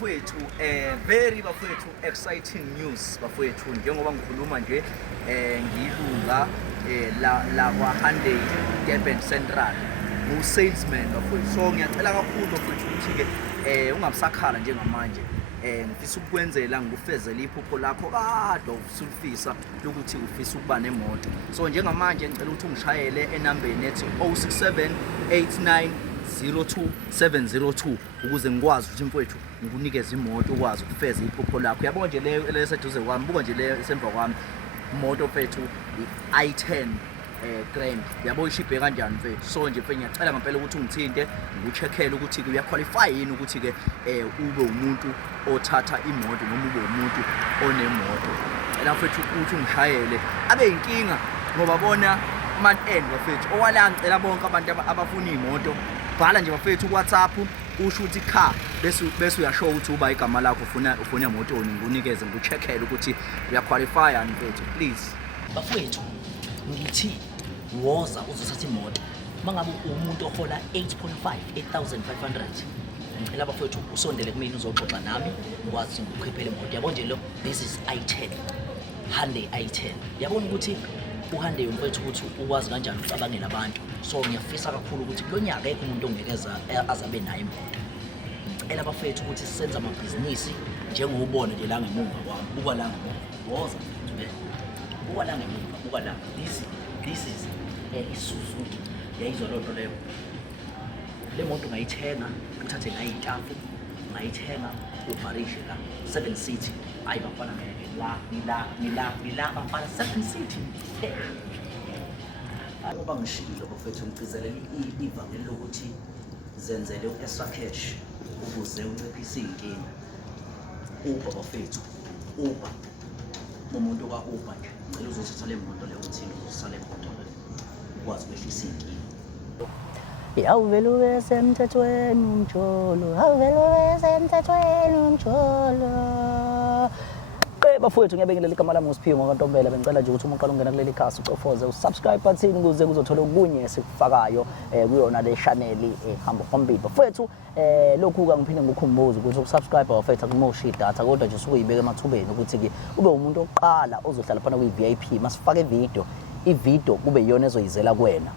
bafowethu very bafowethu exciting news bafowethu njengoba ngikhuluma nje ngilunga la kwa Hyundai Durban Central ngu salesman bafowethu. So ngiyacela kakhulu bafowethu ukuthi ke ungabusakhala njengamanje ngifisa ukukwenzela ngikufezele iphupho lakho kade usulifisa lokuthi ufisa ukuba nemoto. So njengamanje ngicela ukuthi ungishayele enambeni ethi 0678902702 ukuze ngikwazi ukuthi mfowethu ngikunikeze imoto ukwazi ukufeza iphupho lakho. Yabona nje leyo leseduze kwami, buka nje leyo esemva kwami, imoto mfowethu i10 grand. Yabo ishibhe kanjani mfethu. So nje mfethu ngiyacela ngempela ukuthi ungithinte ngikucheckele ukuthi uya qualify yini ukuthi ke ube umuntu othatha imoto noma ube umuntu onemoto. Ela mfethu ukuthi ungishayele abe inkinga ngoba bona man end bafethu owala ngicela bonke abantu abafuna imoto bhala nje bafethu ku WhatsApp usho ukuthi car bese uyasho ukuthi uba igama lakho ufuna imoto nikunikeze ngikucheckele ukuthi uya qualify and mfethu please bafethu ngithi woza uzothatha imoto mangabe umuntu ohola 8,500 ngicela bafethu usondele kumina uzoxoxa nami ukwazi ukukhiphela imoto. Yabo nje lo this is i10 Hyundai i10. Yabona ukuthi uHyundai mfethu ukuthi ukwazi kanjani ucabangela abantu. So ngiyafisa kakhulu ukuthi kulonyaka ekho umuntu ongekeza azabe nayo imoto. Ngicela bafethu ukuthi sisenze amabhizinisi njengobona nje la ngemuva kwami. Buka la ngemuva. Woza nje. Buka la ngemuva. Buka la. This is Suzuki. Yayizwa lonto leyo. Le moto ngayithenga uthathe ngayi itafu ngayithenga uvarishe la 7 seat. Hayi bafana nila bafana 7 seat. Ngoba ngishilo bafethu ngicizelela ivangeli lokuthi zenzele u-extra cash ukuze unciphise inkinga. Uba bafethu Uber umuntu ka Uber nje ngicela uzothatha le moto leyo uthini uzosale moto ukwazi ukwehlisa inkinga. Awuvele usemthethweni umjolo, awuvele usemthethweni umjolo. Bafowethu ngiyabingelela igama lami uSiphiwe ngoNtombela. Bengicela nje ukuthi uma uqala ungena kuleli khasi ucofoze usubscribe button ukuze kuzothola okunye esikufakayo kuyona le channel ehamba phambili. Bafowethu lokhu ka ngiphinde ngikukhumbuze ukuthi ukusubscribe bafowethu akumoshi idatha kodwa nje usukuyibeka emathubeni ukuthi ke ube umuntu oqala ozohlala phana kwi-VIP masifake ivideo kube iyona ezoyizela kuwena.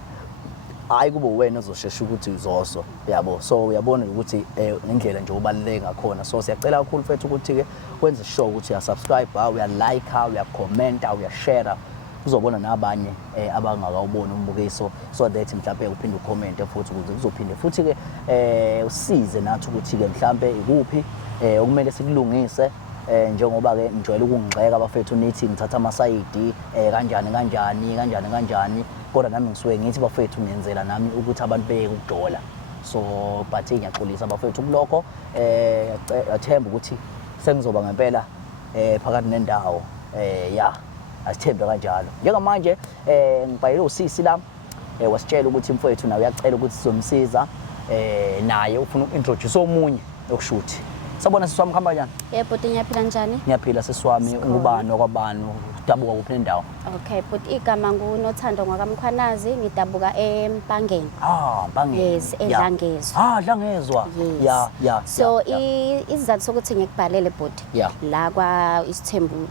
Hayi kube wena ozoshesha ukuthi uzoso yabo. So uyabona ukuthi indlela nje ubaluleke ngakhona. So siyacela kakhulu mfethu ukuthi ke wenze sure ukuthi uya subscribe, uya like, uya comment, uya share uzobona nabanye abangakawubona umbukiso so that mhlawumbe uphinde ucomment futhi ukuze kuzophinde futhi ke usize nathi ukuthi ke mhlawumbe ikuphi okumele sikulungise njengoba ke njwayele ukungixeka bafethu nithi ngithatha amasayidi kanjani kodwa nami ngisuke ngithi bafethu ngiyenzela nami ukuthi abantu beke ukudola. So but ngiyaxolisa bafethu kulokho athemba ukuthi sengizoba ngempela phakathi nendawo asithembe kanjalo. Njengamanje ngibhayele usisi la wasitshela ukuthi mfowethu nawe uyacela ukuthi sizomsiza naye ufuna ukintroduce omunye okushuthi. Sabona siswami khamba kanjani? Yebo bhuti ngiyaphila njani? Ngiyaphila siswami. Ungubani wakwabani udabuka kuphi nendawo? Okay bhuti igama nguNothando ngwakamkhwanazi ngidabuka eMpangeni. Mpangeni. Yes, eDlangezwa. Dlangezwa. Yeah. So isizathu sokuthi ngikubhalele bhuti la kwa Isithembu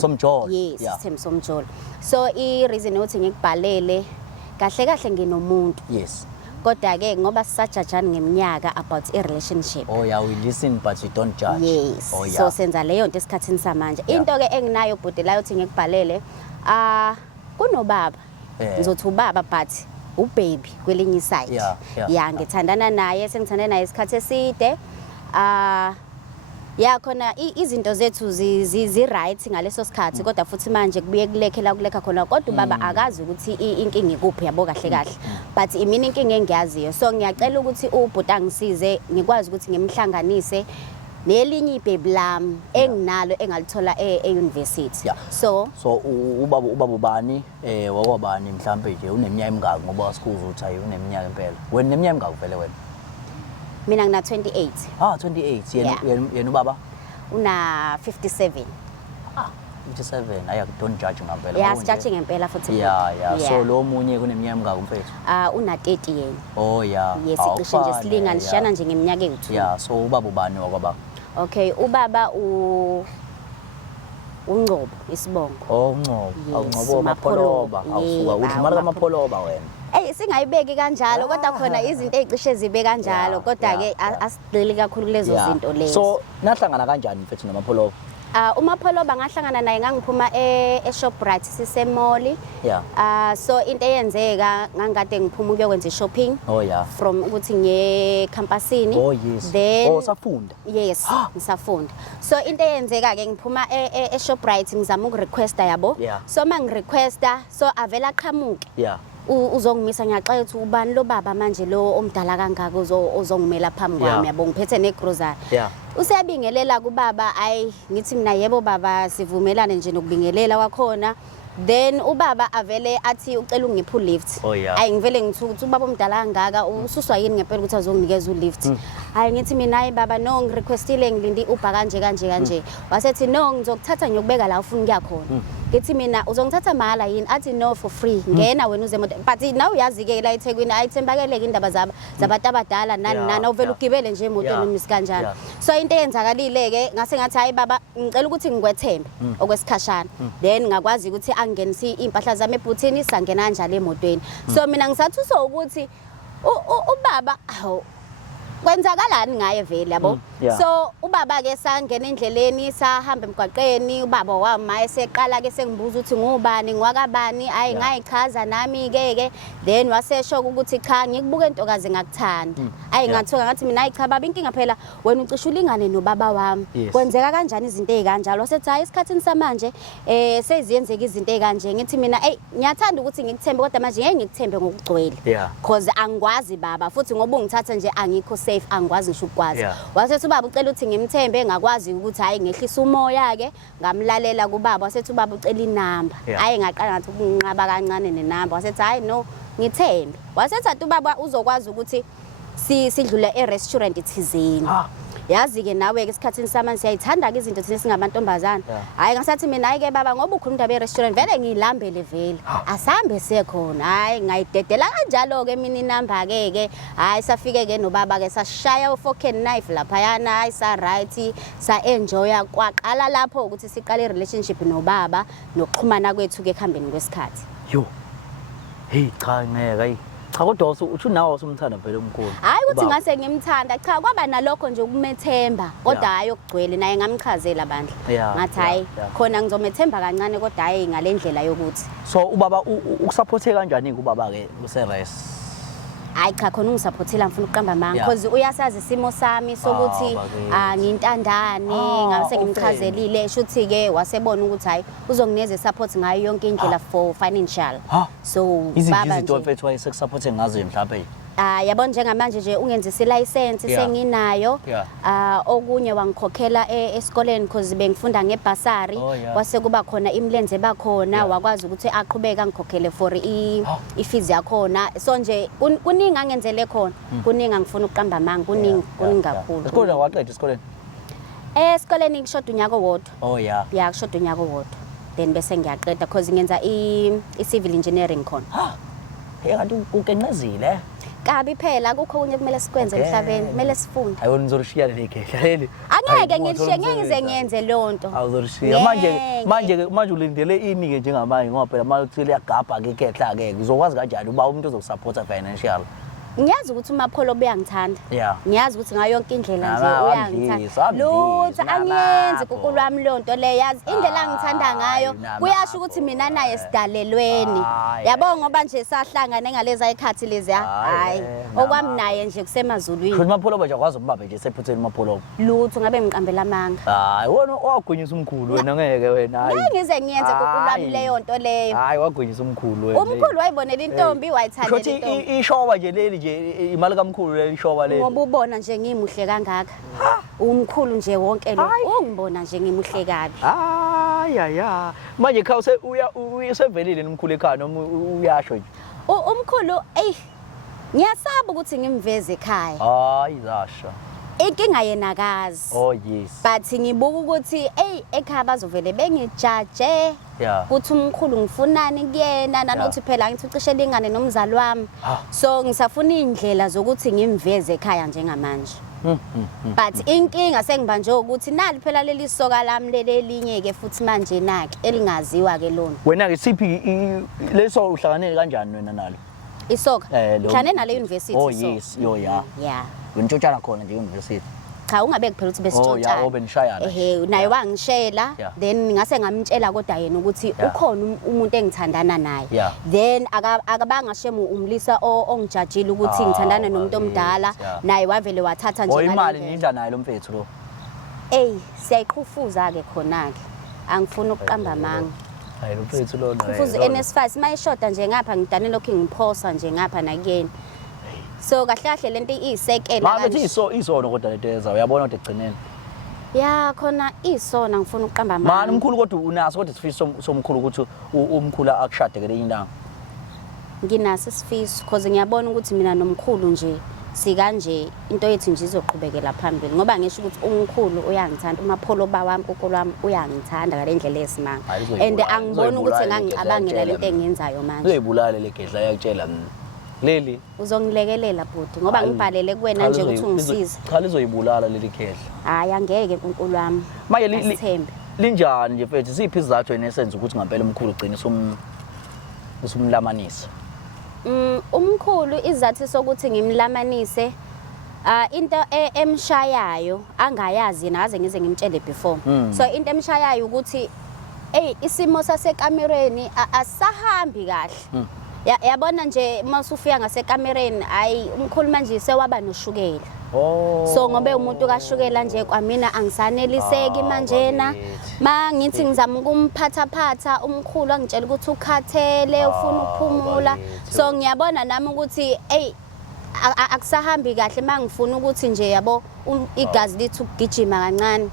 Somjolo. Yes, Isithembu Somjolo. So reason ukuthi ngikubhalele kahle nginomuntu. Yes. Kodwa ke ngoba sisajajana ngeminyaka about a relationship. We listen but we don't judge. Yes. So senza leyo nto esikhathini samanje. Into ke enginayo bhuti la uthi ngikubhalele kunobaba. Ngizothi ubaba but ubaby kwelinye iside. Ngithandana naye sengithande naye isikhathi eside. Khona izinto zethu zi right ngaleso sikhathi kodwa futhi manje kubuye kulekha khona kodwa ubaba akazi ukuthi inkinga ikuphi yabo kahle but imini inkinga engiyaziyo. So ngiyacela ukuthi ubhuti angisize ngikwazi ukuthi ngimhlanganise nelinye ibaby lami enginalo engalithola euniversity. So ubaba ubani wakwabani mhlambe nje uneminyaka emingaki ngoba wasikhuza ukuthi ayi uneminyaka impela. Wena neminyaka emingaki vele wena? Mina ngina 28. 28. Yena ubaba una 57. 57 ayi don't judge ngempela Yeah, sijudge ngempela futhi. yeah so lo munye kuneminyaka emingaka umfethu Una 30 yena. oh yeah Yes, icishe nje silingana sishana nje ngeminyaka ewu2. yeah so ubaba ubani wakwaba Okay, ubaba uNgcobo isibongo. oh Ngcobo Yes, awungcobo mapholoba awusuka uthi mara kamapholoba wena Singayibeki kanjalo kodwa khona izinto ezicishe zibe kanjalo kodwa ke asigcili kakhulu kulezo zinto lezo. So nahlangana kanjani mfethu namapholoba? Umapholoba ngahlangana naye ngangiphuma eShoprite sisemall. Yeah. So into eyenzeka ngangikade ngiphuma ukuyokwenza ishopping. Oh yeah. From ukuthi ngiye campusini. Oh yes. Then safunda. Yes, ngisafunda. So into eyenzeka ke ngiphuma eShoprite ngizama ukurequesta yabo. So mangirequesta so avela qhamuke. Yeah. Uzongimisa ngiyaxela ukuthi ubani lo baba manje lo omdala kangaka ozongimela phambi kwami yabo ngiphethe negrocery. Yeah. Useyabingelela kubaba ayi ngithi mina yebo baba sivumelane nje nokubingelela kwakhona. Then ubaba avele athi ucela ungiphe ulift. Ayi ngivele ngithi ukuthi ubaba omdala kangaka ususwa yini ngempela ukuthi azonginikeza ulift. Hayi ngithi mina hayi baba no ngirequestile ngilindi uBha kanje. Wasethi no ngizokuthatha ngiyokubeka la ufuna ukuya khona. Ngithi mina uzongithatha mahala yini athi no for free ngena wena uze moto but nawe uyazi ke la eThekwini ayithembakeleke indaba zabantu abadala nani uvela ugibele nje emotweni umisi kanjani. So into eyenzakalile ke ngase ngathi hayi baba ngicela ukuthi ngikwethembe okwesikhashana then ngakwazi ukuthi angenise impahla zami ebhuthini sangena kanjalo emotweni. So mina ngisathi so ukuthi ubaba kwenzakalani ngaye vele yabo. So ubaba ke sangena endleleni sahamba emgwaqeni ubaba wama eseqala ke sengibuza ukuthi ngubani ngwakabani ayi ngayichaza nami ke then wasesho ukuthi cha ngikubuka intokazi ngakuthanda ayi ngathoka ngathi mina ayi cha baba inkinga phela wena ucisha ulingane nobaba wami kwenzeka kanjani izinto ezikanjalo wasethi hayi esikhathini samanje seziyenzeka izinto ezikanje ngithi mina ngiyathanda ukuthi ngikuthembe kodwa manje ngeke ngikuthembe ngokugcwele because angikwazi baba futhi ngoba ungithatha nje angikho safe angikwazi ngisho ukwazi wasethi ubaba ucela ukuthi ngimthembe ngakwazi ukuthi hayi ngehlisa umoya ke ngamlalela kubaba wasethi ubaba ucela inamba hayi ngaqala ngathi ukunqaba kancane nenamba wasethi hayi no ngithembe wasethi athi ubaba uzokwazi ukuthi sidlule erestaurant ithizini yazi ke nawe ke isikhathini samanje siyayithanda ke izinto thina singamantombazana hayi ngasathi mina hayi ke baba ngoba ukhuluma indaba yerestaurant vele ngilambele vele asambe sekhona hayi ngayidedela kanjalo ke mina inamba ke hayi safike ke nobaba ke sashaya ufork and knife lapha yana hayi sa right sa enjoy kwaqala lapho ukuthi siqale relationship nobaba nokuxhumana kwethu ke ekhambeni kwesikhathi yo hey cha ngeke ayi cha kodwa uthi nawe usumthanda vele umkhulu hayi ukuthi ngase ngimthanda cha kwaba nalokho nje ukumethemba kodwa hayi okugcwele naye ngamchazela bandla ngathi hayi khona ngizomethemba kancane kodwa hayi ngalendlela yokuthi so ubaba ukusupporthe kanjani kubaba ke use-res hayi cha khona ungisupportela ngifuna ukuqamba amanga because uyasazi isimo sami sokuthi ngintandane ngase ngimchazelile shuthi ke wasebona ukuthi hayi uzongineza support ngayo yonke indlela for financial so baba izinto mfethu wayesekusupporte ngazo mhlawumbe yabona njengamanje nje ungenzisa license senginayo okunye wangikhokhela esikoleni because bengifunda ngebasari wase kuba khona imlenze bakhona wakwazi ukuthi aqhubeka ngikhokhele for ifees yakhona so nje kuningi angenzele khona kuningi angifuna ukuqamba amanga kuningi kakhulu esikoleni waqeda esikoleni esikoleni ngishoda unyaka owodwa ya kushoda unyaka owodwa then bese ngiyaqeda because ngenza i-civil engineering khona kanti ukenqezile kabi phela akukho kunye kumele sikwenze emhlabeni kumele sifunde ayi wena uzorishiya lekhe leli angeke ngilishiye ngeke ngize ngiyenze lonto awuzorishiya manje ulindele ini ke njengamanje ngoba phela manje uthile yagabha ke khehla ke uzokwazi kanjani uba umuntu ozokusupporta financial ngiyazi ukuthi uMapholo uyangithanda ngiyazi ukuthi ngayo yonke indlela nje uyangithanda lutho angiyenzi kukulwami lonto le yazi indlela angithanda ngayo kuyasho ukuthi mina naye sidalelweni yabo ngoba nje sahlangana ngaleza ikhathi lezi hayi okwami naye nje kusemazulwini futhi uMapholo nje akwazi ukubamba nje sephutheni uMapholo lutho ngabe ngiqambela amanga hayi wona wagwinyisa umkhulu wena ngeke wena hayi ngize ngiyenze kukulwami leyo nto leyo hayi wagwinyisa umkhulu wena umkhulu wayibonela intombi wayithandela intombi futhi ishoba nje leli nje imali kaMkhulu le ishoba le ngoba ubona nje ngimuhle kangaka umkhulu nje wonke lo ungibona nje ngimuhle kabi ya manje kha usevelile nomkhulu ekhaya noma uyasho nje umkhulu ngiyasaba ukuthi ngimveze ekhaya hayi zasha inkinga yena akazi Oh yes. but ngibuka ukuthi ekhaya bazovele bengijaje Yeah. kuthi umkhulu ngifunani kuyena nanokuthi phela ngithi ucishe lingane nomzali wami so ngisafuna indlela zokuthi ngimveze ekhaya njengamanje but inkinga sengibanje ukuthi nali phela leli soka lami lelinye ke futhi manje naki elingaziwa ke lona Wena ke siphi leso uhlanganele kanjani wena nalo? isoka lo- khane nale university Oh so. yes, yo yeah. Yeah. Wenitshotshana khona nje university. Cha ungabeki phela ukuthi besixoxana. Oh benishayana. Naye wangishela Yeah. then ngase ngamtshela kodwa yena ukuthi ukhona umuntu engithandana naye. Yeah. Then akabanga shemu umlisa ongijajile ukuthi ngithandana nomuntu omdala naye wavele wathatha nje ngale. Oh imali nidla naye lo mfethu lo. Siyayiqhufuza ke khona ke. Angifuni ukuqamba amanga. Hayi lo mfethu lo. Kufuze NS5 mayishoda nje ngapha ngidane lokho ngiphosa nje ngapha nakuyena. So kahle kahle lento iyisekela kanje. Manje isono kodwa lento yenza uyabona ukuthi egcineni. Ya khona isona ngifuna ukuqamba amanga. Mani umkhulu kodwa unaso kodwa isifiso somkhulu ukuthi umkhulu akushade ke lenye indawo. Nginaso isifiso because ngiyabona ukuthi mina nomkhulu nje sikanje into yethu nje izoqhubekela phambili ngoba ngisho ukuthi umkhulu uyangithanda uMapholo wami kokolo wami uyangithanda ngalendlela esimanga and angiboni ukuthi ngangicabangela lento engiyenzayo manje uzoyibulala le gedla yakutshela mina leli uzongilekelela bhuti ngoba ngibhalele kuwena nje ukuthi ungisize cha lizoyibulala leli gedla hayi angeke uNkulunkulu wami maye Asithembe. linjani nje mfethu siphi isizathu enesenze ukuthi ngempela umkhulu ugcina usumlamanisa umkhulu izathu sokuthi ngimlamanise into emshayayo angayazi yena aze ngize ngimtshele before so into emshayayo ukuthi isimo sasekamereni asahambi kahle yabona nje masufika ngasekamereni hayi umkhulu manje sewaba noshukela so ngobe umuntu kashukela nje kwamina angisaneliseki manjena mangithi ngizama ukumphatha umkhulu angitshela ukuthi ukhathele ufuna ukuphumula so ngiyabona nami ukuthi akusahambi kahle mangifuna ukuthi nje yabo igazi lithi ukugijima kancane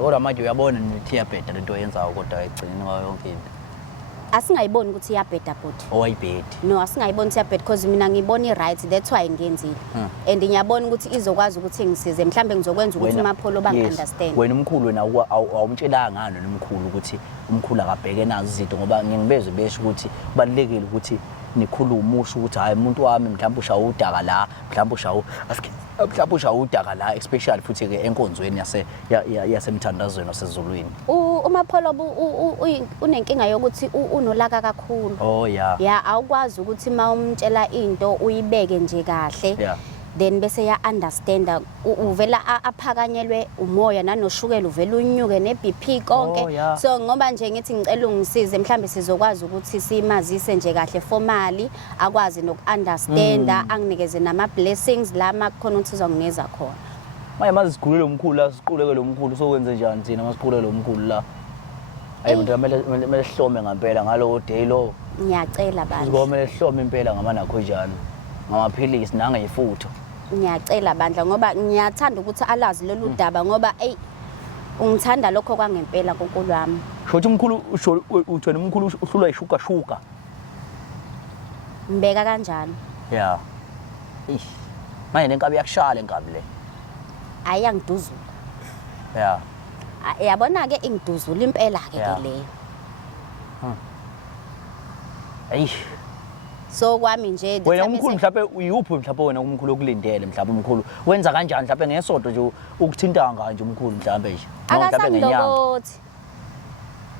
kodwa manje uyabona nithi iyabheda lento yenzayo kodwa egcineni ngayo yonke into asingayiboni ukuthi iyabheda bhuti owayibhedi no asingayiboni ukuthi iyabheda because mina ngibona i-right that's why ngiyenzile and ngiyabona ukuthi izokwazi ukuthi ngisize mhlambe ngizokwenza ukuthi uMapholo bangi-understand wena umkhulu wena awumtshelanga ngani nomkhulu ukuthi umkhulu akabheke nazo izinto ngoba ngingibeze besho ukuthi kubalekile ukuthi nikhulume usho ukuthi hayi umuntu wami mhlawumbe ushawa udaka la mhlawumbe ushawa udaka la especially futhi ke enkonzweni yasemthandazweni wasezulwini uMapholo unenkinga yokuthi unolaka kakhulu oh ya awukwazi ukuthi mawumtshela into uyibeke nje kahle then bese ya understanda uvela aphakanyelwe umoya nanoshukela uvela unyuke neBP konke so ngoba nje ngithi ngicela ungisize mhlambe sizokwazi ukuthi simazise nje kahle formally akwazi nokunderstanda anginikeze nama blessings lama khona ukuthi uzongineza khona manje mazikhulule umkhulu la siquleke lo mkhulu sokwenze njani thina masiquleke lo mkhulu la ayi manje kumele sihlome ngempela ngalo day lo ngiyacela bandla sikomele sihlome impela ngamanakho njani ngamaphilisi nangayifutho ngiyacela bandla ngoba ngiyathanda ukuthi alazi lolu daba ngoba ungithanda lokho kwangempela konkulu wami shothi umkhulu uthweni umkhulu uhlulwa ishuka mbeka kanjani manje lenkabi yakushala lenkabi le ayangiduzula yabona ke ingiduzula impela ke leyo so kwami nje wena umkhulu mhlawumbe uyuphi mhlawumbe wena umkhulu okulindele mhlawumbe umkhulu wenza kanjani mhlawumbe ngesonto nje ukuthinta kanje umkhulu mhlawumbe nje mhlawumbe ngenyanga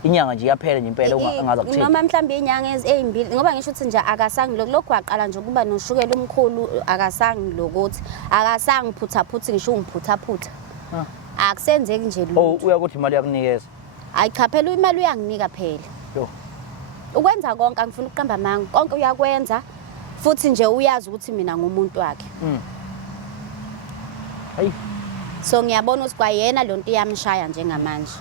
inyanga nje iyaphela nje impela ungaza kuthini noma mhlawumbe inyanga ezimbili ngoba ngisho ukuthi nje akasangiloku waqala nje ukuba noshukela umkhulu akasangilokuthi akasangiphutha ngisho ungiphutha akusenzeki nje lutho uyakuthi imali yakunikeza hayi cha phela imali uyanginika phela ukwenza konke angifuni ukuqamba amanga konke uyakwenza futhi nje uyazi ukuthi mina ngumuntu wakhe hayi so ngiyabona ukuthi kwayena lonto iyamshaya njengamanje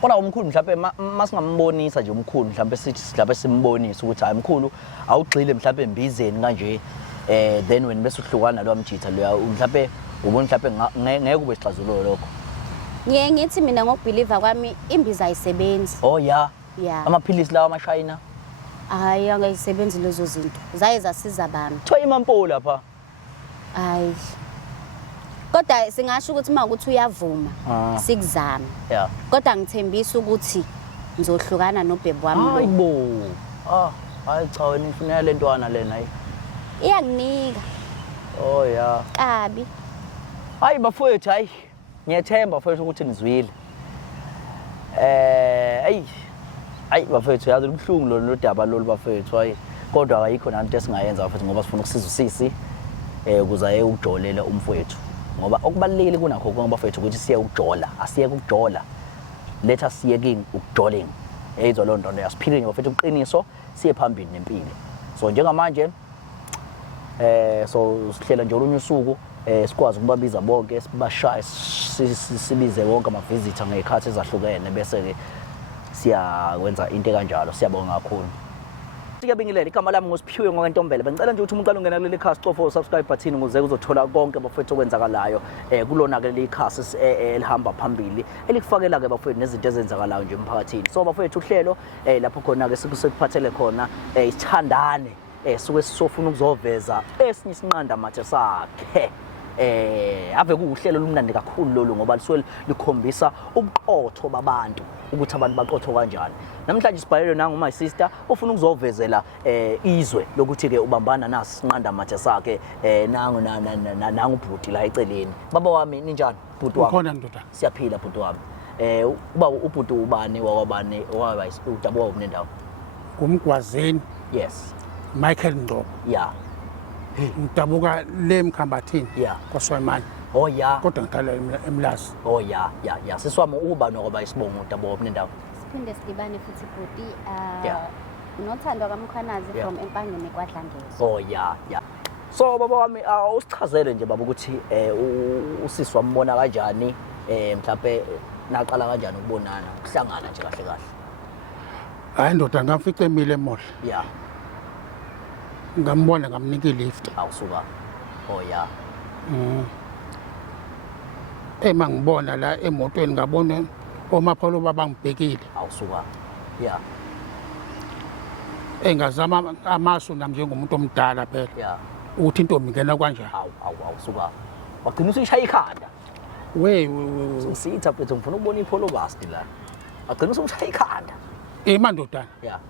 kodwa umkhulu mhlawumbe masingambonisa nje umkhulu mhlawumbe sithi silapha simbonisa ukuthi hayi mkhulu awugxile mhlawumbe embizeni kanje then wena bese uhlukana lo mjitha lo mhlawumbe ubona mhlawumbe ngeke ube sixazululo lokho ngithi mina ngokubelieve kwami imbiza ayisebenzi amaphilisi lawa amashayina hayi angayisebenzi lezo zinto zaye zasiza abantu kuthiwa imampo lapha hayi Kodwa singasho ukuthi mawukuthi uyavuma sikuzama. Yeah. Kodwa ngithembisa ukuthi ngizohlukana nobhebi wami lo. Hayibo. Hayi cha wena ifunela lentwana lena hayi. Iyanginika. Oh yeah. Kabi. Hayi bafowethu hayi. Ngiyethemba bafowethu ukuthi nizwile. Hayi bafowethu yazi ubhlungu lo daba lolu bafowethu hayi. Kodwa ayikho nanto esingayenza bafowethu ngoba sifuna ukusiza usisi ukuze aye ukujolela umfowethu. Ngoba okubalekile kunakho konke bafowethu ukuthi siye ukujola, asiyeke ukujola. Let us siye king ukujoling. Eyizwa lo nto leyo siphile bafowethu uqiniso siye phambili nempilo. So njengamanje so sihlela nje olunye usuku sikwazi ukubabiza bonke sibashaye sibize wonke ama visitor ngekhathi ezahlukene bese ke siyakwenza into kanjalo siyabonga kakhulu. Siyabingelela igama lami ngosiphiwe ngoNtombela. Bengicela nje ukuthi umuntu aqale ungena kuleli khasi cofa subscribe button ukuze uzothola konke bafethu okwenzakalayo kulona ke leli khasi elihamba phambili elikufakela ke bafethu nezinto ezenzakalayo nje emphakathini. So bafethu uhlelo lapho khona ke sikuphathele khona isithandane suke sisofuna ukuzoveza esinye isinqanda mathe sakhe ave kuuhlelo lumnandi kakhulu lolu ngoba lisuke likhombisa ubuqotho babantu ukuthi abantu baqotho kanjani. Namhlanje sibhalelwe nangu my sister ufuna ukuzovezela izwe lokuthi ke ubambana nasi sinqanda mathe sakhe nangu bhuti la eceleni. Baba wami ninjani bhuti wami? Ukhona ndoda. Siyaphila bhuti wami. Uba ubhuti ubani wakwabani udabo wabo nendawo? Ngumgwazeni. Yes. Michael Ndlobo. Yeah. Ngidabuka le Mkhambathini. Yeah. KwaSwayimani. Oh yeah. Kodwa ngihlala eMlazi. Oh yeah. Siswami uba nokuba isibongo udabo wabo nendawo. Siphinde silibane futhi bhuti Yeah. Nothandwa kaMkhwanazi from Empangeni kwaDlangezwa. Oh yeah. So baba wami usichazele nje baba ukuthi usisi wambona kanjani mhlawumbe naqala kanjani ukubonana ukuhlangana nje kahle kahle. Hayi ndoda ngamfica emile emall. Yeah. Ngambona ngamnika ilift. Awusuka. Oh yeah. Mangibona la emotweni ngabona omapholo babangibhekile. Awusuka. Yeah. Engazama amasu nami njengomuntu omdala phela. Yeah. Uthi intombi ngena kanjani? Awusuka. Wagcina usishaya ikhanda. We Usitha phethu ngifuna ukubona ipholo basti la. Wagcina usishaya ikhanda. Mandodana. Yeah.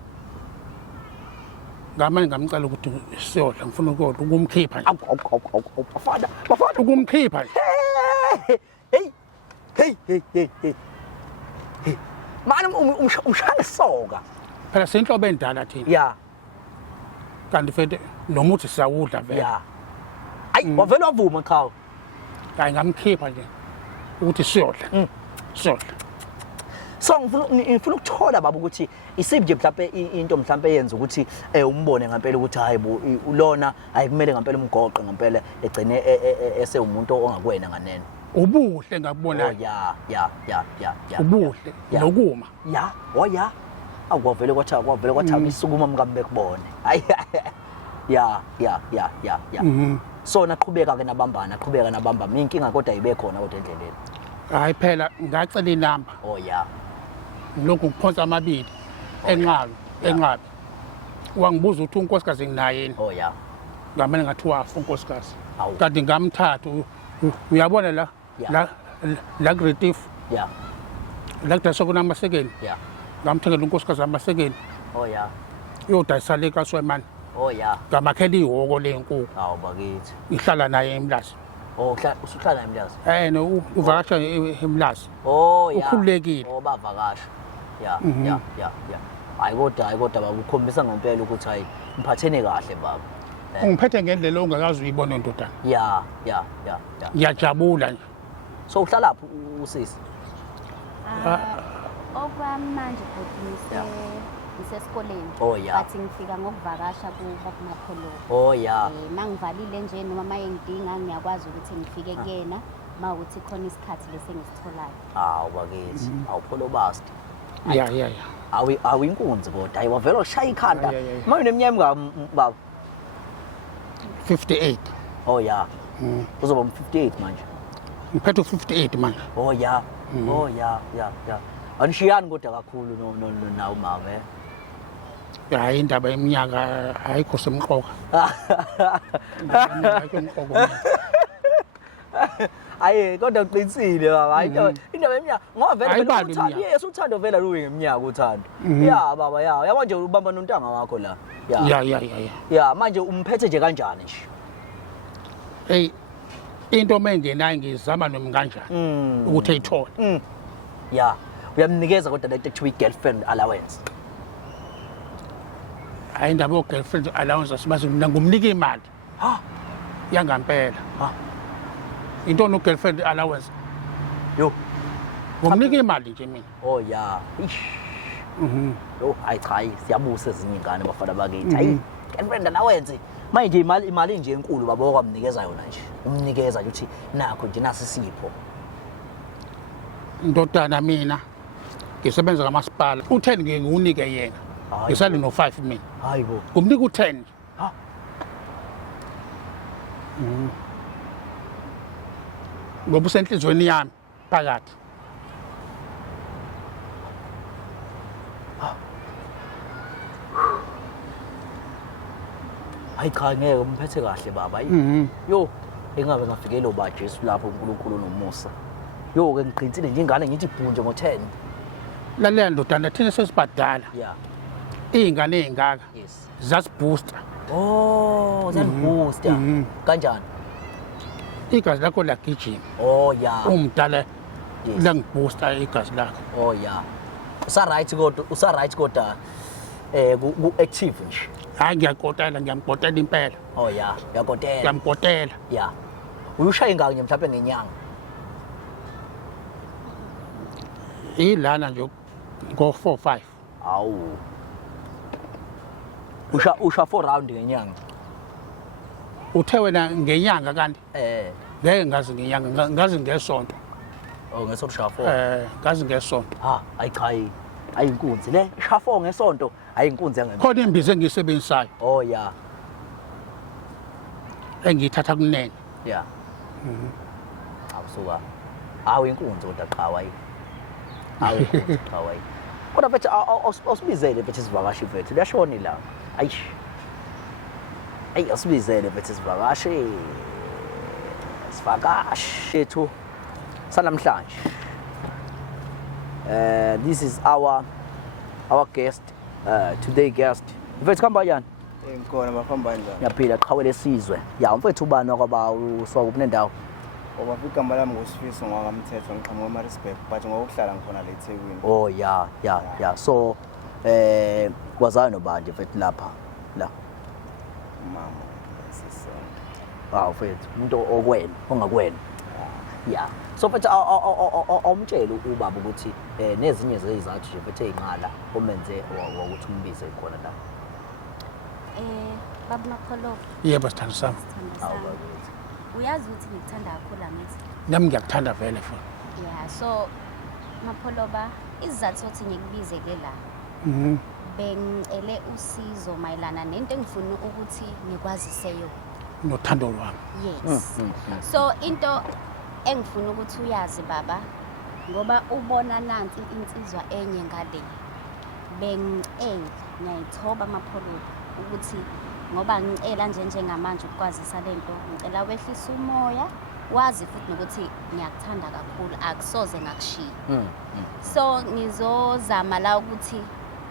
Ngamanye ngamcela ukuthi siyodla ngifuna ukumkhipha nje. Bafana. Ukumkhipha nje. Hey. Manje umshaya soka. Phela senhlobo endala thina. Yeah. Kanti futhi nomuthi siyawudla vele. Yeah. Ayi wavela wavuma cha. Hayi ngamkhipha nje ukuthi siyodla. Siyodla. So ngifuna ukuthola baba ukuthi isiphi nje mhlawumbe into mhlawumbe yenza ukuthi umbone ngempela ukuthi hayibo ulona ayikumele ngempela umgoqo ngempela egcine ese umuntu ongakwena nganene. Ubuhle ngakubona. Oh yeah. Ubuhle nokuma. Yeah. Oh yeah. Akwavele kwathi isukuma mkambe kubone. Hayi. Yeah. So naqhubeka ke nabamba. Inkinga kodwa ibe khona kodwa endleleni. Hayi phela ngacela inamba. Oh yeah. Lokhu kuphonsa amabili enqabi. Wangibuza ukuthi unkosikazi nginaye yini. Oh yeah. Ngamane ngathiwa unkosikazi. Awu. Kanti ngamthatha uyabona la Gretif. Yeah. La kudayisa kuna amasekeni. Yeah. Ngamthengela unkosikazi amasekeni. Oh yeah. Uyodayisa le kaSwayimani. Oh yeah. Ngamakhela ihhoko lenkukhu. Awu bakithi. Ngihlala naye eMlazi. Oh usuhlala eMlazi. No uvakasha eMlazi. Oh yeah. Ukhululekile. Oh bavakasha. Yeah. Hayi kodwa baba ukhombisa ngempela ukuthi hayi mphathene kahle baba. Ungiphethe ngendlela ongakazi uyibona ndodana. Yeah. Ngiyajabula nje. So uhlala lapho usisi? Okwamanje bhuti ngisesikoleni. Oh yeah. Bathi ngifika ngokuvakasha kuMapholo. Oh yeah. Mangivalile nje noma mayengidinga ngiyakwazi ukuthi ngifike kuyena mawukuthi khona isikhathi lese ngisitholayo. Hawu bakithi. Awupholo basti. Yeah. Awu inkunzi kodwa hayi wavela ushaya ikhanda. Manje neminyaka baba 58. Oh yeah. Uzoba 58 manje. Ngiphethe 58 manje. Oh yeah. Anishiyani kodwa kakhulu nawo mama Hayi indaba yeminyaka ayikho semqoka. Ayi kodwa uqinisile baba indaba eminyaka ngoba vele Ayibali uthando iminyaka. yes uthando vele luyi ngeminyaka uthando Mhm. ya baba ya yabo nje ubamba nontanga wakho la ya ya manje umphethe nje kanjani nje hey into mengenayo ngizama noma kanjani ukuthi ayithole ya uyamnikeza kodwa lento ekuthiwa i-girlfriend allowance hayi indaba yo-girlfriend allowance asibazi mina ngumnika imali ha yangampela ha into no-girlfriend allowance yo ngumnika imali nje mina oh ya ish yo hayi cha hayi siyabusa ezinye ingane abafana bakithi hayi girlfriend allowance manje imali nje enkulu baba okwamnikeza yona nje umnikeza nje uthi nakho nje nasi sipho indodana mina ngisebenza kamasipala u-10 ngiwunike yena Hayi ngisale no-5 mina hayi bo ngumnika u-10 ha ngoba usenhlizweni yami phakathi hayi cha ngeke umphethe kahle baba hayi yo engabe ngafikelo ba Jesu lapho uNkulunkulu nomusa yo ke ngiqinisile nje ingane ngithi ibhunje ngo10 lalela ndodana thina sesibadala yeah iy'ngane ey'ngaka yes zasibooster oh booster kanjani igazi lakho lagijima oh yeah umdala Yes. langibooster igazi lakho oh yeah usa right kodwa ku active nje hhayi ngiyakotela ngiyamkotela impela oh yeah yakotela ngiyamkotela yeah uyushaya ingaka nje mhlawumbe ngenyanga ilana nje ngo-4-5 awu usha 4 round ngenyanga uthe wena ngenyanga kanti ngeke ngazi ngenyanga ngazi ngesonto oh ngesonto usha 4 ngazi ngesonto ha ayi cha ayi inkunzi le isha 4 ngesonto ayi inkunzi yangempela khona imbiza engiyisebenzisayo oh yeah engiyithatha kunene yeah awusuka awu inkunzi kodwa qhawa yi awu inkunzi qhawa yi kodwa mfethu awusibizele mfethu isivakashi mfethu liyashona la ayish ayi awusibizele mfethu isivakashi ethu sanamhlanje this is our guest today guest mfethu khamba kanjani Ngikona bafamba kanjani? ngiyaphila qhawe lesizwe ya mfethu ubani wakwaba uswa kuphi nendawo Ngoba igama lami nguSifiso ngwakamthetho ngiqhamuka eMaritzburg but ngokuhlala ngikhona la eThekwini. oh ya so kwazayo nobanje mfethu lapha la Mama sisonke. wow mfethu umuntu okwena ongakwena ya so mfethu awumtshela ubaba ukuthi nezinye zezizathu nje mfethu eyinqala omenze ukuthi umbize khona la Baba Makholo, yebo sithando sami sithandwa sami. Uyazi ukuthi ngikuthanda kakhulu amithi. nami ngiyakuthanda vele futhi Yeah, so Mapholoba, isizathu sokuthi ngikubize-ke la. Bengicele usizo mayelana nento engifuna ukuthi ngikwazise yona. nothando lwami Yes. So into engifuna ukuthi uyazi baba, ngoba ubona nansi insizwa enye ngale. Bengicela ngiyayithoba Mapholoba ukuthi ngoba ngicela nje njengamanje ukukwazisa lento, ngicela wehlisa umoya, wazi futhi nokuthi ngiyakuthanda kakhulu, akusoze ngakushiya. So ngizozama la ukuthi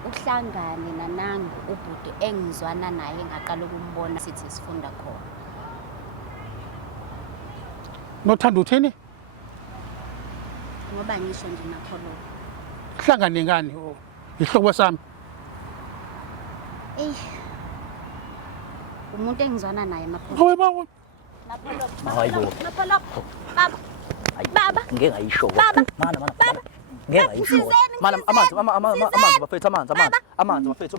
uhlangane nanangu ubhuti engizwana naye ngaqala ukumbona sithi sifunda khona. nothando uthini Ngoba ngisho nje Mapholoba. hlangane ngani ihlobo sami Umuntu engizwana naye Mapholoba. hayi hayi bo Mapholoba. Baba. Baba. ngeke ngayisho Baba. mana ngeke ngayisho mana amanzi bafethu amanzi bafethu amanzi bafethu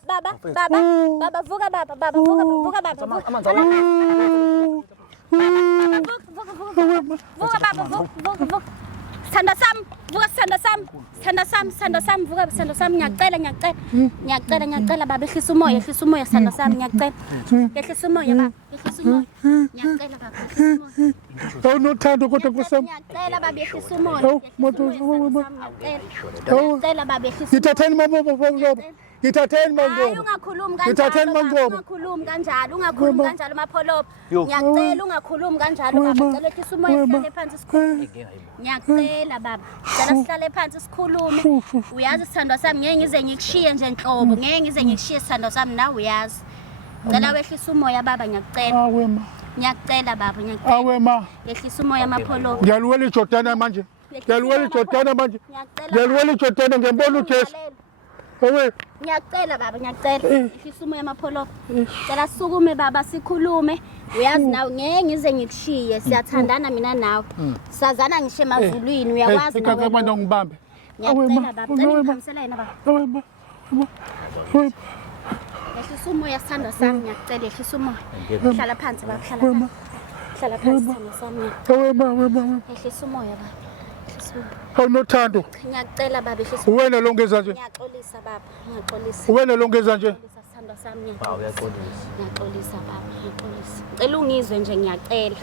Baba, vuka baba, vuka baba. Sithanda sami, vuka sithanda sami. Sithanda sami, vuka sithanda sami. Ngiyacela baba ehlisa umoya sithanda sami ngiyacela. Ehlisa umoya baba, ehlisa umoya. Ngiyacela baba, ehlisa umoya. Awunothando kodwa kusami. Ngiyacela baba ehlisa umoya. Hawu moto. Ngiyacela baba ehlisa umoya. Ngithatheni mambo. Ngithatheni Hayi mambo. ungakhulumi Ngithatheni kanjalo. mangobo. Ungakhulumi kanjalo, ungakhulumi kanjalo mapholopo. Ngiyacela ungakhulumi kanjalo baba. Ngicela ehlisa umoya sihlale phansi sikhulume. Ngiyacela baba. Ngicela sihlale phansi sikhulume. Uyazi sithandwa sami ngeke ngize ngikushiye nje enhlobo. Ngeke ngize ngikushiye sithandwa sami nawe uyazi. Ngicela wehlisa umoya baba ngiyacela. Awe ma. Ngiyacela baba ngiyacela. Awe ma. Ehlisa umoya mapholopo. Ngiyaluwela iJordana manje. Ngiyaluwela iJordana manje. Ngiyaluwela iJordana ngiyambona uJesu. Awe. Ngiyacela baba ngiyacela. Ehlisa umoya mapholopo. Cela sukume baba sikhulume. Uyazi nawe ngeke ngize ngikushiye siyathandana mina nawe. Sazana ngisho emazulwini uyakwazi nawe. Ngicela ngibambe. Ngiyacela baba. Cela ngikhamsela yena baba. Awe ma. Ehlisa umoya sithanda sami ngiyacela ehlisa umoya. Hlala phansi baba hlala phansi. Hlala phansi sithanda sami. Awe ma. Ehlisa umoya baba. Ehlisa umoya. Awunothando. Ngiyacela baba ehlisa umoya. Uwena longeza nje. Ngiyaxolisa baba. Ngiyaxolisa. Uwena longeza nje. Sithanda sami ngiyaxolisa. Ngiyaxolisa baba ngiyaxolisa. Ngicela ungizwe nje ngiyacela.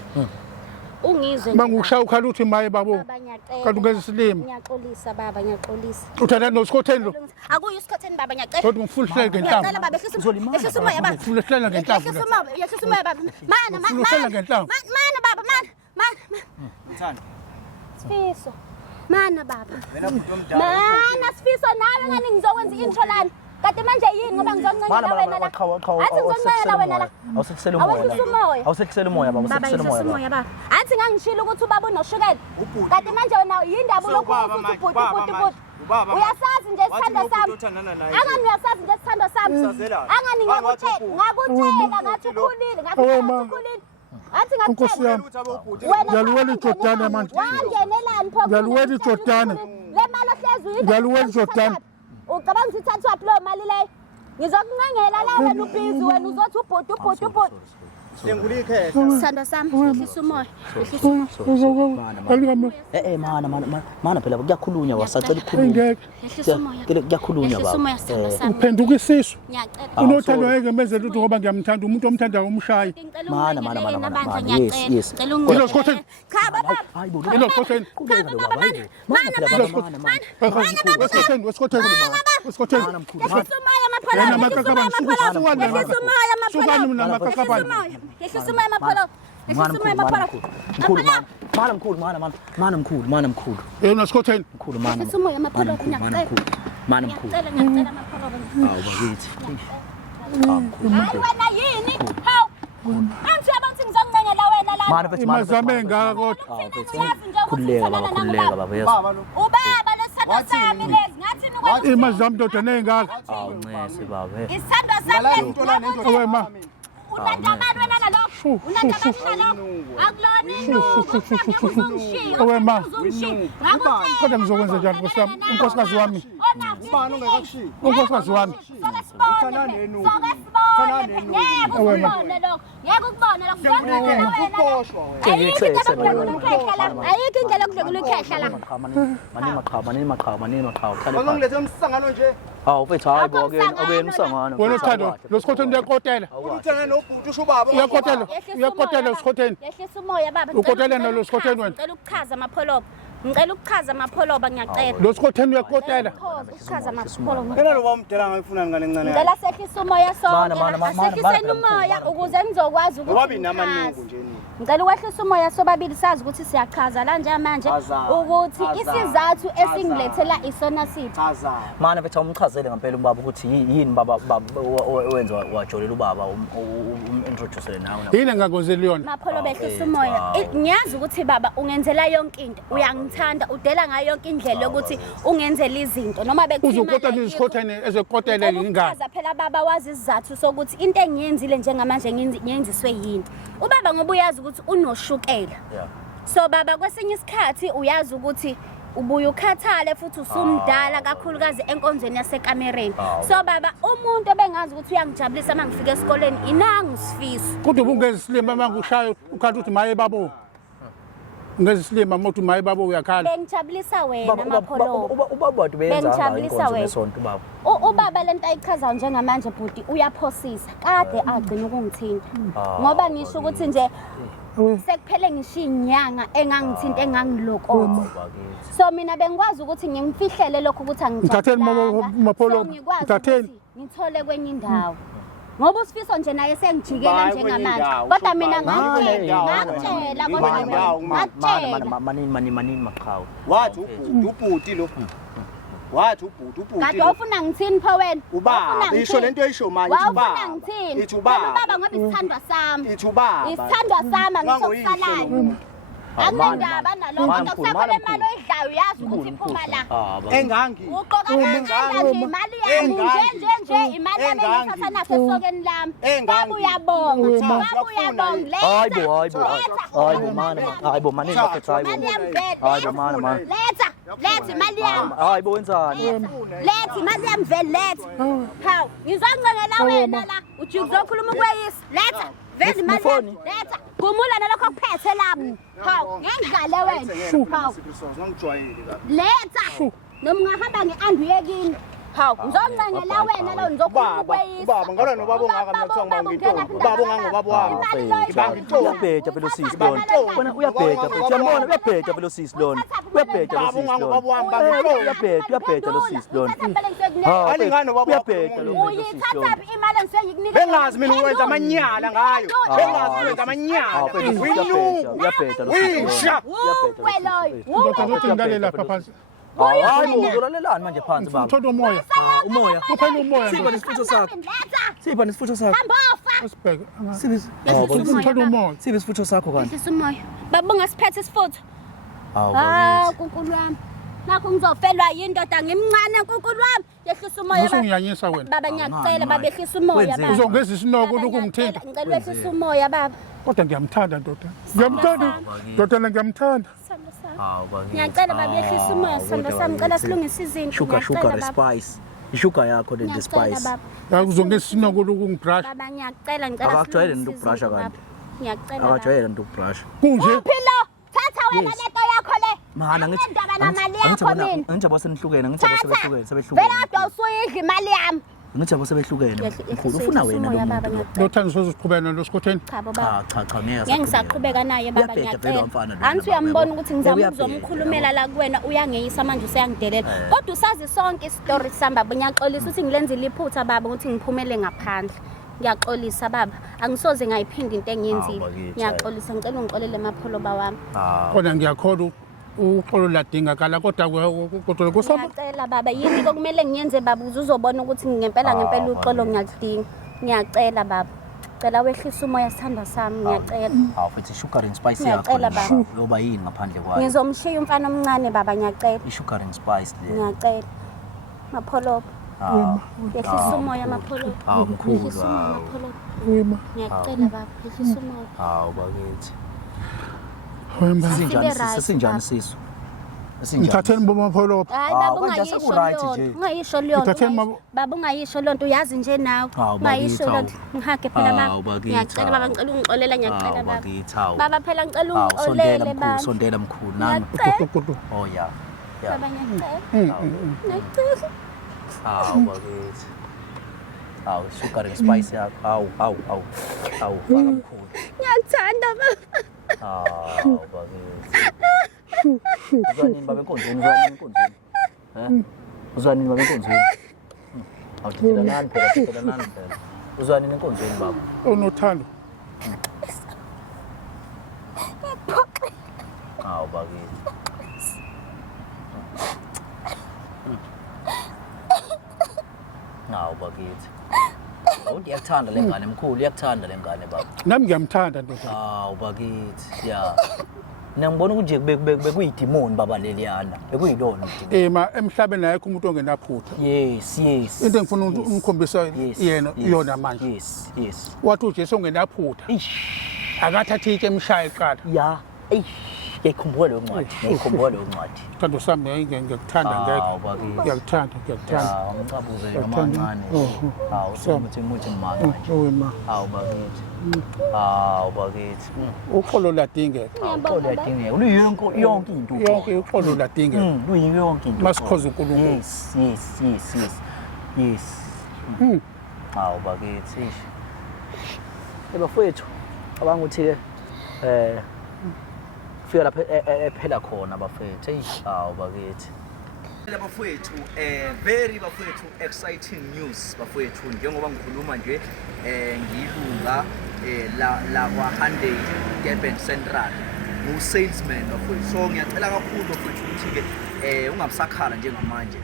Ungizwe nje. Mangushaya ukhala uthi maye babo. Baba ngiyacela. Kanti ungeza isilimo. Ngiyaxolisa baba ngiyaxolisa. Uthanda nosikhotheni lo. Akuyo isikhatheni baba ngiyacela. Kodwa ngifuluhlele ngenhlamvu. Ngiyacela baba ehlisa umoya baba. Ngifuluhlele ngenhlamvu. Ehlisa umoya baba. Mana Ngifuluhlele ngenhlamvu. Mana baba mana. Sifiso. Mana baba. Mana Sifiso nawe ngani ngizokwenza intro lana. Kade manje yini ngoba ngizoncengela wena la. Athi ngizoncengela wena la. Awusekusela Awehlisa umoya. Awusekusela umoya baba, Baba awusekusela ehlisa umoya. umoya baba. Athi ngangishilo ukuthi ubaba unoshukela. Kade manje wena yindaba lokhu ubhuti. Uyasazi nje isithando sami. Angani uyasazi nje isithando sami. Angani ngakutshela ngathi ukhulile, ngathi athi Nkosi yami. Ngiyaluwela iJordana manje. wangenelani pho? Ngiyaluwela iJordana. Le mali ohlezi uyidla. Ngiyaluwela iJordana. Ucabanga ukuthi ithathwa lo mali leyo? Ngizokunqengela la wena ubhizi wena uzothi ubhuti. Sithando sami, ehlisa umoya. Mana phela kuyakhulunywa wasacela ukukhuluma. Ehlisa umoya. Kuyakhulunywa Ehlisa baba. umoya sithando sami. Uphenduka isisu. Ngiyacela. Unothando ngeke meze lutho ngoba ngiyamthanda umuntu omthandayo umshayi. Mana. Yes. Ilo sikhotheni. Cha baba. Ilo sikhotheni. Wesikhotheni. Ehlisa umoya mapholo. Yena makakabani sukani mina makakabani. Ehlisa umoya mapholo. Ehlisa umoya mapholo. Mana mkhulu. Yena sikhotheni. Mkhulu mana. Ehlisa umoya mapholo ngiyacela. Mana mkhulu. Ngiyacela mapholo. Hawu bakithi. Hayi wena yini? Hawu. Angithi yabona ukuthi ngizonqengela wena la. Mana mfethu Imazame engaka kodwa. Khululeka baba yes. Ubaba lesithando sami lezi ngathi nikwenza Imazame ndoda nengaka. Awuncese baba. isithando sami. Awe ma. Unandabani wena nalo? Unandabani nalo? Akulona ingqondo Awe ma. Ngakutshela. Kodwa ngizokwenza njani Nkosi yami? Unkosikazi wami. Ubani ongekakushiyi? Unkosikazi wami. Ayikho indlela yokudlula ikhehla la. Manini maqhawe. Bazongilethe umsangano nje. Hawu mfethu hayi bo akuyena umsangano. Wena uthando lo sikhotheni uyakotela. Uthana nobhuti usho ubaba. Uyakotela sikhotheni. Yehlisa umoya baba. Ukotela nalo sikhotheni wena. Ngicela ukuchaza amapholoba. Ngicela ukuchaza amapholoba ngiyacela. Lo sikhotheni uyakotela. Ukuchaza amapholoba. Yena lo bamdela ngayifunani ngale ncane. Ngicela sehlisa umoya sonke. Mana. Sehliseni umoya ukuze ngizokwazi ukuthi. Wabi namanuku nje ni. Ngicela ukwehlisa umoya sobabili sazi ukuthi siyachaza la njengamanje ukuthi isizathu esingilethela isona sithi. Chaza. Mana mfethu umchazele ngempela ubaba ukuthi yini baba wenza wajolela ubaba introduce nawe. Yini engakozeli yona? Mapholo behlisa umoya. Ngiyazi ukuthi baba ungenzela yonke into. Uyangithanda udela ngayo yonke indlela yokuthi ungenzela izinto noma bekuthima. Uzokotela isikhotheni ezekotela ingane. Chaza phela baba wazi isizathu sokuthi into engiyenzile njengamanje ngiyenziswe yini. Ubaba ngoba uyazi ukuthi unoshukela. So baba kwesinye isikhathi uyazi ukuthi ubuye ukhathale futhi usumdala kakhulukazi enkonzweni yasekamereni. So baba umuntu ebengazi ukuthi uyangijabulisa mangifika esikoleni inangu Sifiso. Kodwa ubungeza isilimo mangushayo ukhathi uthi maye babo. ngezisilima mothi maye baba uyakhala. Bengijabulisa wena Mapholo. Ubaba wathi benza Bengijabulisa inkonzo wena. nesonto baba. Ubaba lento ayichazayo njengamanje bhuti uyaphosisa. Kade agcina ukungithinta. Ngoba ngisho ukuthi nje sekuphele ngisho inyanga engangithinta engangilokotha. So mina bengikwazi ukuthi ngimfihlele lokho ukuthi Ngithatheni Mapholo. Ngithatheni. Ngithole kwenye indawo. Ngoba usifiso nje naye sengijikela njengamanje. Kodwa mina ngakutshela kodwa Manini maqhawe. Wathi ubhuti lo. Wathi ubhuti kade ufuna ngithini pho wena? ubaba isho lento eyisho manje ithi ubaba Ufuna ngithini? ithi ubaba Baba ngoba isithandwa sami. ithi ubaba Isithandwa sami ngishokusalayo. Akunandaba nalokho kodwa kusakho le mali oyidlayo uyazi ukuthi iphuma la. engangi Uqoka kanjani nje imali yami nje imali yami engithatha naso esokeni lami. Baba uyabonga. Baba uyabonga. Hayibo manini bafethu hayibo mana. Letha imali yami. Hayibo wenzani? Letha imali yami vele letha. Hawu, ngizongcengela wena la. Uthi uzokhuluma ukweyisi. Letha. Vele imali yami. Letha. Gumula nalokho kuphethe lapho. Hawu, ngengidlale wena. Hawu. ngijwayele la Letha. Noma ungahamba ngeanduyekini. Hawu, ngizongcengela wena lo ngizokhuluma ukweyisi. ubaba ngala nobaba ongaka mina kuthiwa ngibanga intombi ubaba ongangobaba wami ngibanga intombi Uyabheja phela usisi lona. Wena uyabheja phela. Uyambona uyabheja phela usisi lona. Uyabheja phela usisi lona. Uyabheja lo sisi lona. Alingani ubaba Uyabheja lo. Uyithatha imali engiseyikunika. bengazi mina uwenza amanyala ngayo bengazi uwenza amanyala Uyabheja lo. wisha Weloyo. Ndoda ukuthi ngilalela lapha phansi. Hayibo uzolalelani manje phansi baba. Uthola umoya. Umoya. Kuphela umoya. Sipha nesifutho sakho. Sipha nesifutho sakho. Hamba ofa. Asibheke. Sibe Uthola umoya. sibe isifutho sakho kanti. Ehlisa umoya. Baba ungasiphethe isifutho. Hawu Kunkulu wami. Nakho ngizofelwa yindoda ngimncane kunkulu wami. Yehlisa umoya baba. Usungiyanyisa wena. Baba ngiyakucela baba ehlisa umoya baba. Uzongeza isinoko ukungithinta. Ngicela wehlisa umoya baba. Kodwa ngiyamthanda ndoda. Ngiyamthanda. Ndoda ngiyamthanda. Sando sami. Hawu bakithi. Ngiyacela baba ehlisa umoya sando sami. Ngicela silungise izinto. Sugar the spice. Sugar yakho the spice. Uzongeza isinoko ukungibrush. Baba ngiyacela ngicela. Akajwayele ukubrusha kanti. Ngiyacela. Akajwayele ukubrusha. Kunje. Philo. Thatha wena lento yakho le. Mana ngithi Indaba namali yakho mina. ngithi abasenihlukene ngithi Vele sebehlukene. kodwa usuyidla imali yami. Ngithi abasebehlukene. Mkhulu ufuna wena lo muntu. Lothanda soziqhubena losikhotheni. Cha baba. Cha ngeke Ngeke ngisaqhubeka naye baba Uyabheja vele ngiyacela. wamfana lona, Anti baba, uyambona yabo. ukuthi ngizama Uyabheja, ukuzomkhulumela la kuwena uyangeyisa manje useyangidelela. Kodwa usazi sonke istory sami baba ngiyaxolisa ukuthi ngilenzile iphutha baba ukuthi ngiphumele ngaphandle. Ngiyaxolisa baba. Angisoze ngayiphinda into engiyenzile. bakithi, Ngiyaxolisa ngicela ungixolele Mapholo wami. Kodwa ngiyakholwa uxolo ladingakala kodwa kusaba. Ngiyacela baba yini okumele ngiyenze baba uzobona ukuthi ngempela uxolo ngiyalidinga. Ngiyacela baba. Cela wehlisa umoya sithandwa sami ngiyacela. Hawu futhi sugar and spice Ngiyacela, yakho. baba. Yoba yini ngaphandle kwayo. Ngizomshiya umfana omncane baba ngiyacela. I-sugar and spice le. Ngiyacela. Mapholo. Yehlisa umoya Mapholo. Hawu mkhulu. Yehlisa umoya Mapholo. Wema. Ngiyacela baba yehlisa umoya. Hawu bakithi. Wema. Sinjani sisu? Ngithatheni boMapholo. Hayi Ah, baba manje ungayisho seku-right lonto. nje. Ungayisho lonto. Ngithatheni baba. Baba ungayisho lonto uyazi nje nawe. Hawu, Ungayisho bakithi, lonto. Ngihage phela baba. Hawu, bakithi, Ngiyacela baba hawu. ngicela ungixolela ngiyacela Hawu baba. bakithi hawu. Baba phela ngicela Hawu ungixolele sondela mkhulu, baba. sondela mkhulu nami. Ngiyacela. Oh yeah. Baba ngiyacela. Ngiyacela. Hawu bakithi. Hawu sugar and spice yakho. Hawu. Hawu faka mkhulu. Ngiyakuthanda baba. Hawu bakithi. Uzwanini baba enkonzweni, uzwanini enkonzweni. Uzwanini baba enkonzweni. Awuthethelani phela. Uzwanini enkonzweni baba. Unothando. Hawu bakithi. Hawu bakithi. Uyakuthanda le ngane mkhulu, uyakuthanda le ngane baba. Nami ngiyamthanda ndoda. Hawu bakithi, ya. Ngibona ukuthi nje bekuyidemoni baba leliyana. Bekuyilona idemoni. Emhlabeni ayikho umuntu ongenaphutha. Yes. Into engifuna umkhombisa yena iyona manje. Yes. Wathi uJesu ongenaphutha. Akathathe itshe emshaya eqala. Ya. ngiyikhumbule leyo ncwadi ngiyikhumbule leyo ncwadi Thando sami ngiyakuthanda ngeke. Ngiyakuthanda. Umcabuze noma kancane usukuthi muthi mama nje Owema. bakithi Uxolo ladingeka. uxolo yadingeka yonke into Yonke uxolo ladingeka. yonke into Masikhoza uNkulunkulu. yes bakithi bafowethu abanga ukuthi ke fika lapha ephela khona bafethu bakithi bafowethu very bafowethu exciting news bafowethu njengoba ngikhuluma nje ngilunga la kwa Hyundai Durban Central salesman bafowethu. So ngiyacela kakhulu bafowethu ukuthi ke ungabusakhala njengamanje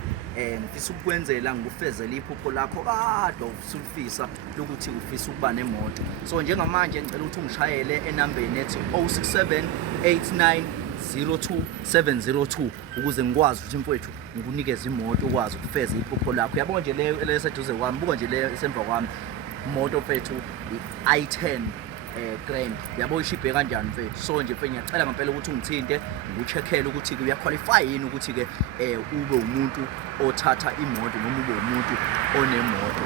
ngifisa ukukwenzela ngikufezele iphupho lakho kade usulifisa lokuthi ufisa ukuba nemoto. So njengamanje ngicela ukuthi ungishayele enambeni ethi 0678902 ukuze ngikwazi ukuthi mfowethu ngikunikeze imoto ukwazi ukufeza iphupho lakho. Yabona nje leyo eleseduze kwami, buka nje leyo esemva kwami, imoto mfethu i10 grand. Yabo ishibhe kanjani mfethu. So nje mfethu ngiyacela ngempela ukuthi ungithinte ngikucheckele ukuthi ke uyaqualify yini ukuthi ke ube umuntu othatha imoto noma ube umuntu onemoto.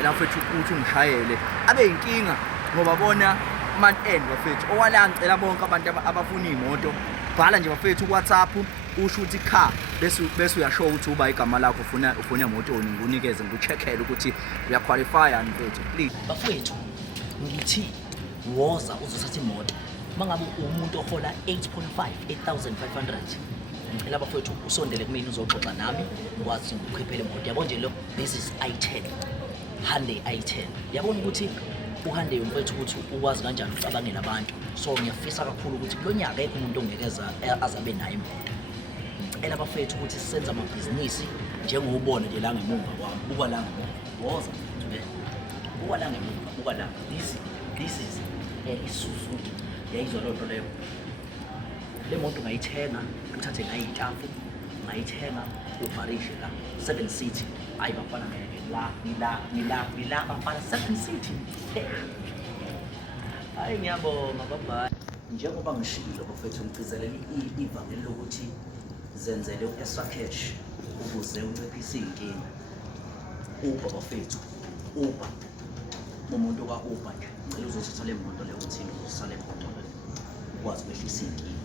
Ela mfethu ukuthi ungishayele abe inkinga ngoba bona man end bafethu owala ngicela bonke abantu abafuna imoto bhala nje bafethu ku WhatsApp usho ukuthi car bese uyasho ukuthi uba igama lakho ufuna imoto ngikunikeze ngikucheckele ukuthi uyaqualify yini mfethu. Please bafethu ngithi woza uzothatha imoto mangabe umuntu ohola 8.5 8500 ngicela bafethu usondele kumina uzoxoxa nami ngikwazi ukukhiphela imoto. Yabo nje lo this is i10 Hyundai i10. Yabona ukuthi uHyundai mfethu ukuthi ukwazi kanjani ukucabangela abantu. So ngiyafisa kakhulu ukuthi kulonyaka ekho umuntu ongekeza azabe nayo imoto. Ngicela bafethu ukuthi sisenze amabhizinisi njengobona nje la ngemuva kwami. Buka la ngemuva woza today. Buka la ngemuva, buka la. This is iSuzuki. Yayizwa lonto leyo. Le moto ngayithenga ngithathe ngayitafu ngayithenga uvarishe la 7 seat. Hayi bafana ngila bafana 7 seat. Hayi ngiyabonga baba. Njengoba ngishilo bafethu ngicizelele ivangeli lokuthi zenzele u-extra cash ukuze unciphise inkinga. Uba bafethu umuntu ka Uber nje ngicela uzothatha le moto leyo uthini usale moto ukwazi ukwehlisa inkinga.